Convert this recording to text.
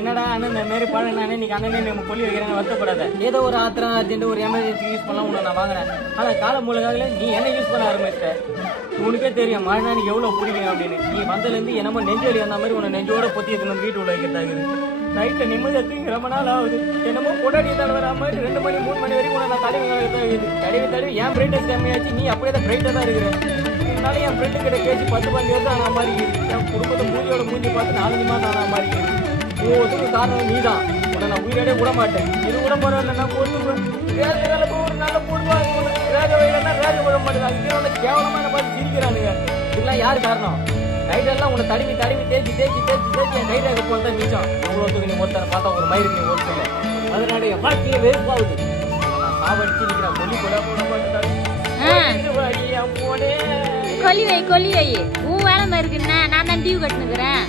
என்னடா அண்ணன் இந்த மாரி பழம் நானே இன்னைக்கு அண்ணனே நம்ம கொல்லி வைக்கிறேன்னு வருத்தப்படாத. ஏதோ ஒரு ஆத்திரம் அர்ஜென்ட் ஒரு எமர்ஜென்சி யூஸ் பண்ணலாம் உன்னை நான் வாங்குறேன். ஆனால் காலம் மூலகாகல நீ என்ன யூஸ் பண்ண ஆரம்பிச்சிட்ட. உனக்கே தெரியும் மழைனா நீ எவ்வளோ பிடிக்கும் அப்படின்னு. நீ வந்ததுலேருந்து என்னமோ நெஞ்சு வலி வந்த மாதிரி உன்னை நெஞ்சோட பொத்தி நம்ம வீட்டு உள்ள வைக்கிறதாகுது. நைட்டில் நிம்மதியாக தூங்கி ரொம்ப நாள் ஆகுது. என்னமோ கொண்டாடி தடவை வர மாதிரி 2 மணி 3 மணி வரைக்கும் உன்னை நான் தடவி தடவி என் பிரைட்னஸ் கம்மியாச்சு. நீ அப்படியே தான் பிரைட்டாக தான் இருக்கிற. இதனால என் ஃப்ரெண்டு கிட்ட கேச்சு 10-15 வருஷம் ஆன மாதிரி இருக்குது. என் குடும்பத்தை மூஞ்சியோட மூஞ்சி பார்த்து 4 மாதம் ஆன மாதிரி இருக்குது. ஒவ்வொருத்தரும் காரணம் நீ தான். உன்னை நான் உயிரோட விட மாட்டேன். இது கூட பரவாயில்ல, நான் போட்டு வேலை ஒரு நல்ல போடுவாங்க. வேக வைக்கலன்னா வேக விட மாட்டேன். அதுக்கே உன்னை கேவலமாக என்ன பார்த்து சிரிக்கிறானுங்க. இதெல்லாம் யார் காரணம்? கைடெல்லாம் உன்னை தடவி தேய்ச்சி என் கைடாக போகிறதா மிச்சம். எவ்வளோத்துக்கு நீ ஒருத்தனை பார்த்தா ஒரு மயிருக்கு நீ ஒருத்தல. அதனால என் வாழ்க்கையே வெறுப்பாகுது. நான் சாவடிச்சு நிற்கிறேன். மொழி கூட போட மாட்டேன். கொல்லி வை உன் வேலை மாதிரி இருக்குன்னா நான் தான் டியூ கட்டுனுக்குறேன்.